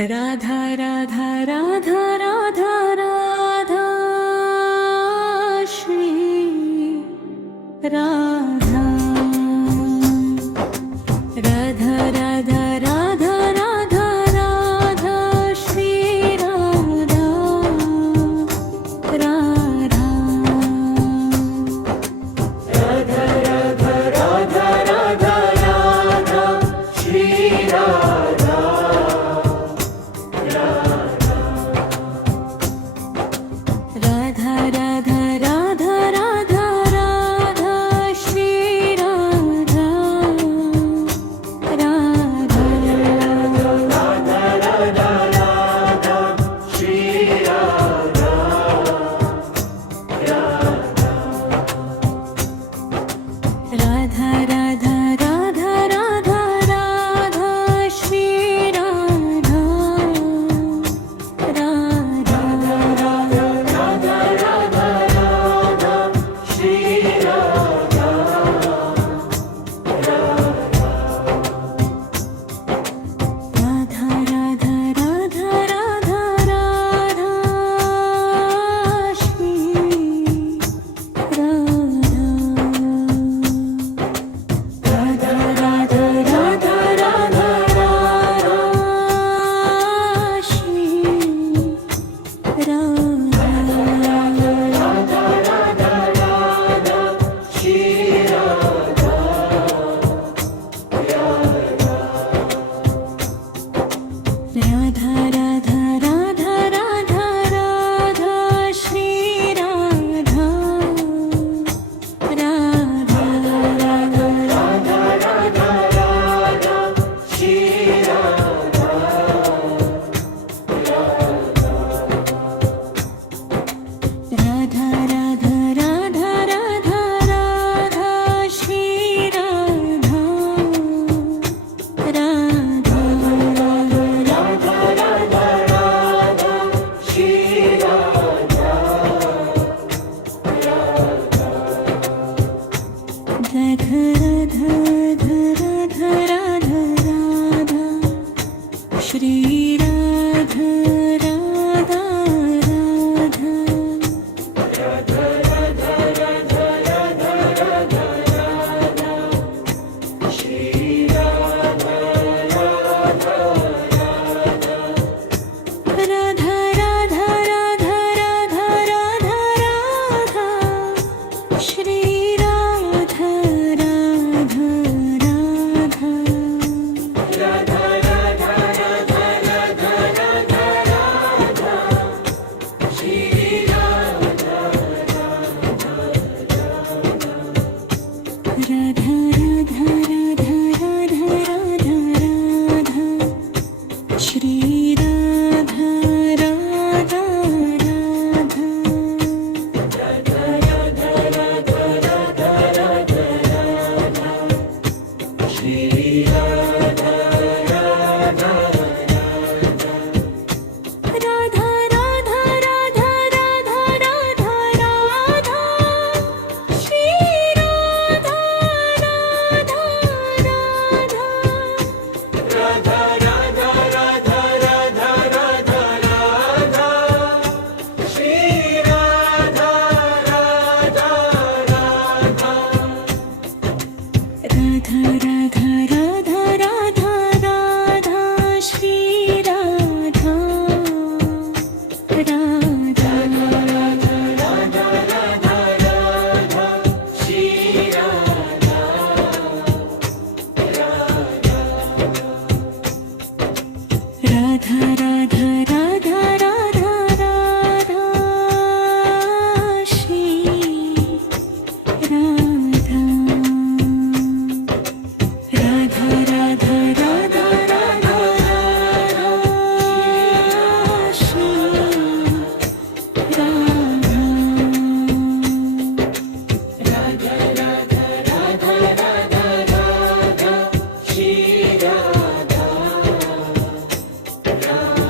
Radha Radha Radha Radha Radha Shri Radha Radha Radha Radha Radha Radha Shri Radha Radha Radha Radha Radha Radha Radha Shri Radha Radha Radha Radha Radha Radha Shri Radha Radha Radha Radha Radha Shri Radha Radha Radha Radha Radha Radha Shri Radha Radha Radha Radha Radha Radha Radha Shri Radha Radha Radha Radha Radha Radha Shri Radha Radha Radha Radha Radha Radha Shri Radha Radha Radha Radha Radha Radha Shri Radha Radha Radha Radha Radha Radha Shri Radha Radha Shri Radha Radha Radha Radha Radha Radha Radha Radha Radha Shri Radha Radha Radha Radha Radha Radha Radha Radha Radha Shri Radha Radha Radha Radha Radha Radha Radha Radha Radha Shri Radha Radha Radha Radha Radha Radha Radha Shri Radha Radha Radha Radha Radha Radha Radha Shri Radha Radha Radha Radha Radha Radha Shri Radha Radha Radha Radha Radha Radha Shri Radha Radha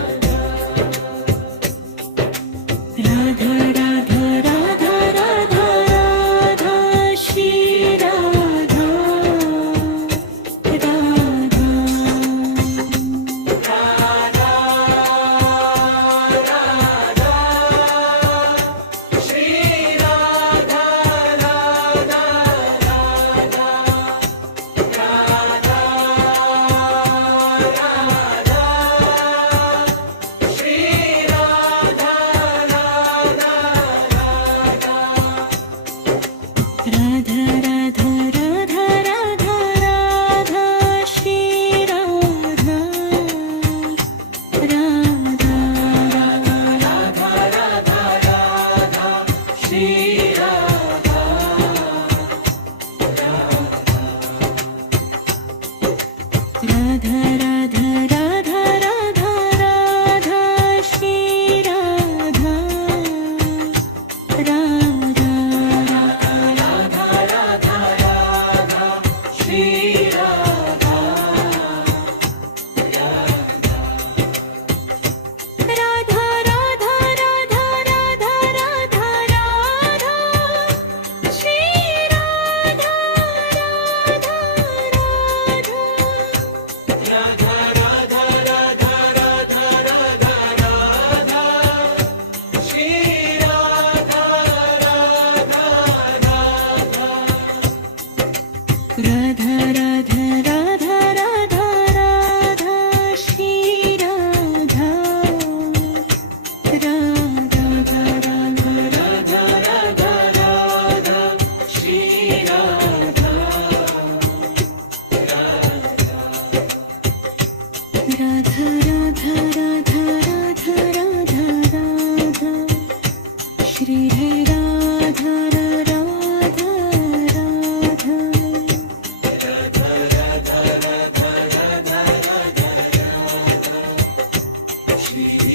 Shri